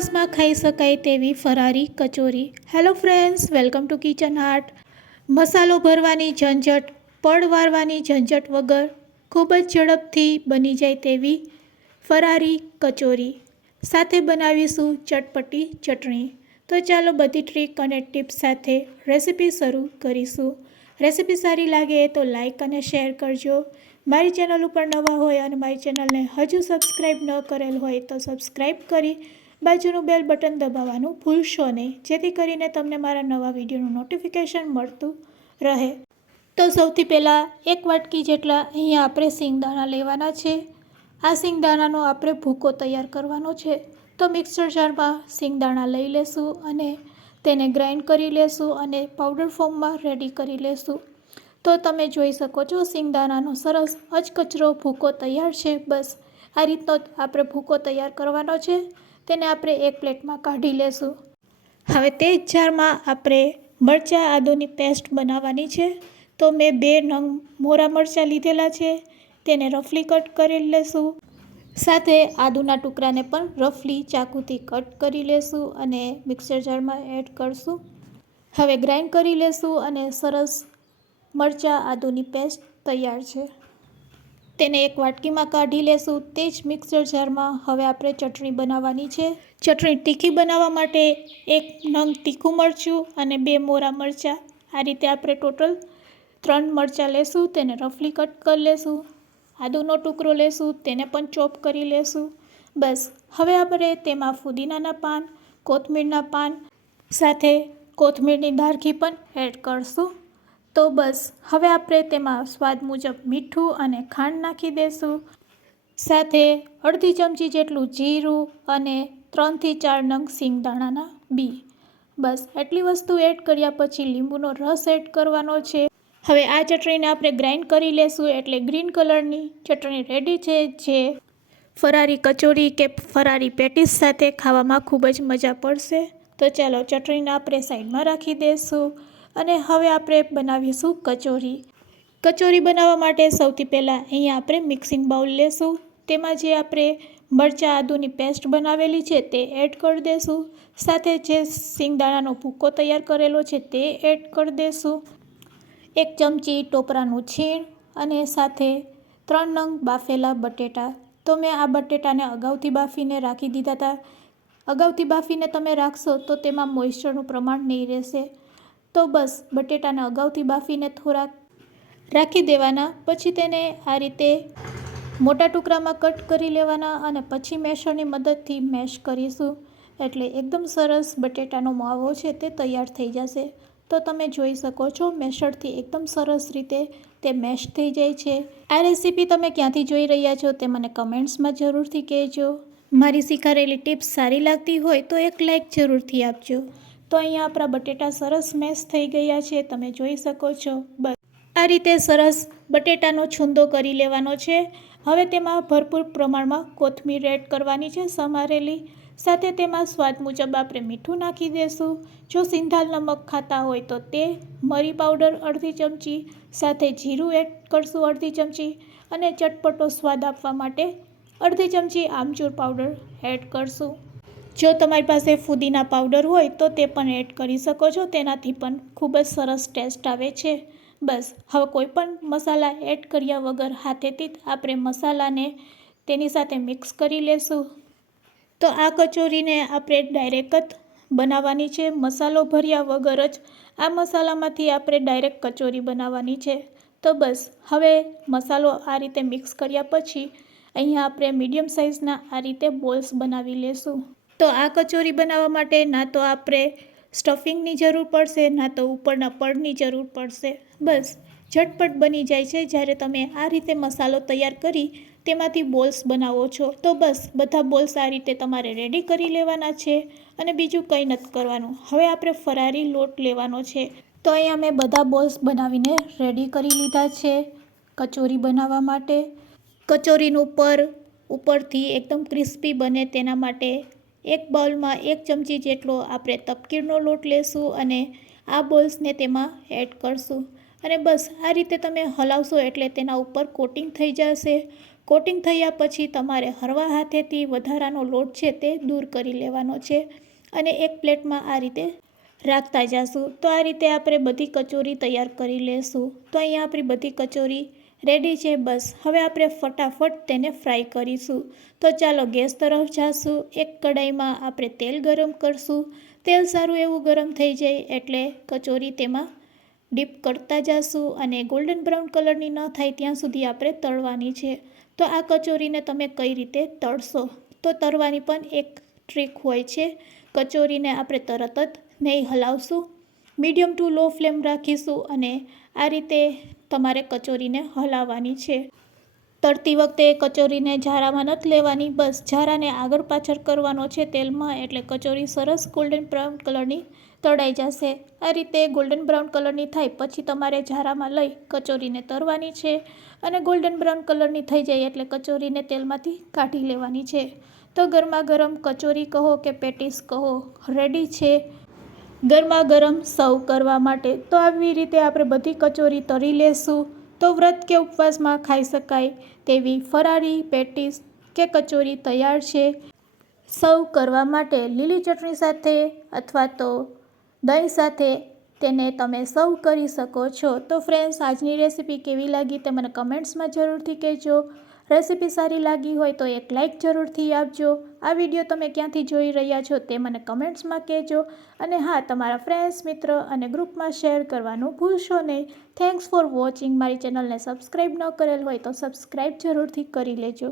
ઉપવાસમાં ખાઈ શકાય તેવી ફરારી કચોરી। Hello friends, welcome to kitchen art. મસાલો ભરવાની ઝંઝટ, પડ વારવાની ઝંઝટ વગર ખૂબ જ ઝડપથી બની જાય તેવી ફરારી કચોરી સાથે બનાવીશું ચટપટી ચટણી। તો ચાલો બધી ટ્રીક અને ટિપ્સ સાથે રેસીપી શરૂ કરીશું। રેસીપી સારી લાગે તો લાઈક અને શેર કરજો। મારી ચેનલ ઉપર નવા હોય અને મારી ચેનલને હજુ સબસ્ક્રાઈબ ન કરેલ હોય તો સબસ્ક્રાઈબ કરી બાજુનું બેલ બટન દબાવવાનું ભૂલશો નહીં, જેથી કરીને તમને મારા નવા વિડીયોનું નોટિફિકેશન મળતું રહે। તો સૌથી પહેલાં 1 વાટકી જેટલા અહીંયા આપણે સિંગદાણા લેવાના છે। આ સિંગદાણાનો આપણે ભૂકો તૈયાર કરવાનો છે। તો મિક્સર જારમાં સિંગદાણા લઈ લેશું અને તેને ગ્રાઇન્ડ કરી લેશું અને પાવડર ફોર્મમાં રેડી કરી લેશું। તો તમે જોઈ શકો છો સિંગદાણાનો સરસ અચકચરો ભૂકો તૈયાર છે। બસ આ રીતનો આપણે ભૂકો તૈયાર કરવાનો છે। તેને આપણે એક પ્લેટમાં કાઢી લેશું। હવે તે જ જારમાં આપણે મરચાં આદુની પેસ્ટ બનાવવાની છે। તો મેં 2 નંગ મોરા મરચાં લીધેલા છે, તેને રફલી કટ કરી લેશું। સાથે આદુના ટુકડાને પણ રફલી ચાકુથી કટ કરી લેશું અને મિક્સર જારમાં એડ કરશું। હવે ગ્રાઇન્ડ કરી લેશું અને સરસ મરચાં આદુની પેસ્ટ તૈયાર છે, તેને એક વાટકીમાં કાઢી લેશું। તે જ મિક્સર જારમાં હવે આપણે ચટણી બનાવવાની છે। ચટણી તીખી બનાવવા માટે 1 નંગ તીખું મરચું અને 2 મોરા મરચાં, આ રીતે આપણે ટોટલ 3 મરચાં લેશું, તેને રફલી કટ કરી લેશું। આદુનો ટુકડો લેશું, તેને પણ ચોપ કરી લેશું। બસ હવે આપણે તેમાં ફુદીનાના પાન, કોથમીરના પાન સાથે કોથમીરની દાળખી પણ એડ કરશું। તો બસ હવે આપણે તેમાં સ્વાદ મુજબ મીઠું અને ખાંડ નાખી દઈશું। સાથે અડધી ચમચી જેટલું જીરું અને 3 થી 4 નંગ સિંગદાણાના બી। બસ એટલી વસ્તુ એડ કર્યા પછી લીંબુનો રસ એડ કરવાનો છે। હવે આ ચટણીને આપણે ગ્રાઇન્ડ કરી લેશું એટલે ગ્રીન કલરની ચટણી રેડી છે, જે ફરારી કચોરી કે ફરારી પેટીસ સાથે ખાવામાં ખૂબ જ મજા પડશે। તો ચાલો ચટણીને આપણે સાઈડમાં રાખી દઈશું અને હવે આપણે બનાવીશું કચોરી। કચોરી બનાવવા માટે સૌથી પહેલાં અહીંયા આપણે મિક્સિંગ બાઉલ લેશું। તેમાં જે આપણે મરચાં આદુની પેસ્ટ બનાવેલી છે તે એડ કરી દઈશું। સાથે જે સિંગદાણાનો ભૂકો તૈયાર કરેલો છે તે એડ કરી દઈશું। 1 ચમચી ટોપરાનું છીણ અને સાથે 3 નંગ બાફેલા બટેટા। તો મેં આ બટેટાને અગાઉથી બાફીને રાખી દીધા હતા। અગાઉથી બાફીને તમે રાખશો તો તેમાં મોઇસ્ચરનું પ્રમાણ નહીં રહેશે। તો બસ બટેટાને અગાઉથી બાફીને થોડાક રાખી દેવાના, પછી તેને આ રીતે મોટા ટુકડામાં કટ કરી લેવાના અને પછી મેશરની મદદથી મેશ કરીશું, એટલે એકદમ સરસ બટેટાનો માવો છે તે તૈયાર થઈ જશે। તો તમે જોઈ શકો છો મેશરથી એકદમ સરસ રીતે તે મેશ થઈ જાય છે। આ રેસીપી તમે ક્યાંથી જોઈ રહ્યા છો તે મને કમેન્ટ્સમાં જરૂરથી કહેજો। મારી શીખવાડેલી ટિપ્સ સારી લાગતી હોય તો એક લાઇક જરૂરથી આપજો। તો અહીંયા આપણા બટેટા સરસ મેશ થઈ ગયા છે, તમે જોઈ શકો છો। બસ આ રીતે સરસ બટેટાનો છૂંદો કરી લેવાનો છે। હવે તેમાં ભરપૂર પ્રમાણમાં કોથમીર એડ કરવાની છે સમારેલી। સાથે તેમાં સ્વાદ મુજબ આપણે મીઠું નાખી દઈશું। જો સિંધાલ નમક ખાતા હોય તો તે, મરી પાવડર અડધી ચમચી, સાથે જીરું એડ કરશું અડધી ચમચી અને ચટપટો સ્વાદ આપવા માટે અડધી ચમચી આમચૂર પાવડર એડ કરશું। જો તમારી પાસે ફુદીના પાવડર હોય તો તે પણ એડ કરી શકો છો, તેનાથી પણ ખૂબ જ સરસ ટેસ્ટ આવે છે। બસ હવે કોઈ પણ મસાલા એડ કર્યા વગર હાથેથી જ આપણે મસાલાને તેની સાથે મિક્સ કરી લેશું। તો આ કચોરીને આપણે ડાયરેક્ટ જ બનાવવાની છે, મસાલો ભર્યા વગર જ આ મસાલામાંથી આપણે ડાયરેક્ટ કચોરી બનાવવાની છે। તો બસ હવે મસાલો આ રીતે મિક્સ કર્યા પછી અહીંયા આપણે મીડિયમ સાઇઝના આ રીતે બોલ્સ બનાવી લેશું। તો આ કચોરી બનાવવા માટે ના તો આપણે સ્ટફિંગની જરૂર પડશે, ના તો ઉપરના પડની જરૂર પડશે। બસ ઝટપટ બની જાય છે જ્યારે તમે આ રીતે મસાલો તૈયાર કરી તેમાંથી બોલ્સ બનાવો છો। તો બસ બધા બોલ્સ આ રીતે તમારે રેડી કરી લેવાના છે અને બીજું કંઈ નથી કરવાનું। હવે આપણે ફરારી લોટ લેવાનો છે। તો અહીંયા મેં બધા બોલ્સ બનાવીને રેડી કરી લીધા છે કચોરી બનાવવા માટે। કચોરીનું ઉપરથી એકદમ ક્રિસ્પી બને તેના માટે એક બાઉલમાં 1 ચમચી જેટલો આપણે તપકીરનો લોટ લેશું અને આ બોલ્સને તેમાં એડ કરશું અને બસ આ રીતે તમે હલાવશો એટલે તેના ઉપર કોટિંગ થઈ જશે। કોટિંગ થયા પછી તમારે હળવા હાથેથી વધારાનો લોટ છે તે દૂર કરી લેવાનો છે અને એક પ્લેટમાં આ રીતે રાખતા જઈશું. તો આ રીતે આપણે બધી કચોરી તૈયાર કરી લેશું. તો અહીંયા આપણી બધી કચોરી રેડી છે. બસ હવે આપણે ફટાફટ તેને ફ્રાય કરીશું. તો ચાલો ગેસ તરફ જાશું. એક કડાઈમાં આપણે તેલ ગરમ કરશું. તેલ સારું એવું ગરમ થઈ જાય એટલે કચોરી તેમાં ડીપ કરતા જઈશું અને ગોલ્ડન બ્રાઉન કલરની ન થાય ત્યાં સુધી આપણે તળવાની છે. તો આ કચોરીને તમે કઈ રીતે તળશો? તો તળવાની પણ એક ટ્રીક હોય છે. કચોરીને આપણે તરત જ નહીં હલાવશું, મીડિયમ ટુ લો ફ્લેમ રાખીશું અને આ રીતે તમારે કચોરીને હલાવવાની છે. તળતી વખતે કચોરીને ઝારામાં નથી લેવાની, બસ ઝારાને આગળ પાછળ કરવાનો છે તેલમાં, એટલે કચોરી સરસ ગોલ્ડન બ્રાઉન કલરની તળાઈ જશે. આ રીતે ગોલ્ડન બ્રાઉન કલરની થાય પછી તમારે ઝારામાં લઈ કચોરીને તળવાની છે અને ગોલ્ડન બ્રાઉન કલરની થઈ જાય એટલે કચોરીને તેલમાંથી કાઢી લેવાની છે. તો ગરમા ગરમ કચોરી કહો કે પેટીસ કહો રેડી છે ગરમા ગરમ સર્વ કરવા માટે. તો આવી રીતે આપણે બધી કચોરી તળી લેશું. તો વ્રત કે ઉપવાસમાં ખાઈ શકાય તેવી ફરારી પેટીસ કે કચોરી તૈયાર છે સર્વ કરવા માટે. લીલી ચટણી સાથે અથવા તો દહીં સાથે તેને તમે સર્વ કરી શકો છો. તો ફ્રેન્ડ્સ, આજની રેસીપી કેવી લાગી તે મને કમેન્ટ્સમાં જરૂરથી કહેજો. રેસીપી સારી લાગી હોય તો એક લાઇક જરૂરથી આપજો. આ વિડીયો તમે ક્યાંથી જોઈ રહ્યા છો તે મને કમેન્ટ્સમાં કહેજો. અને હા, તમારા ફ્રેન્ડ્સ, મિત્ર અને ગ્રુપમાં શેર કરવાનું ભૂલશો નહીં. Thanks for watching. મારી ચેનલને સબસ્ક્રાઈબ ન કરેલ હોય તો સબસ્ક્રાઈબ જરૂરથી કરી લેજો.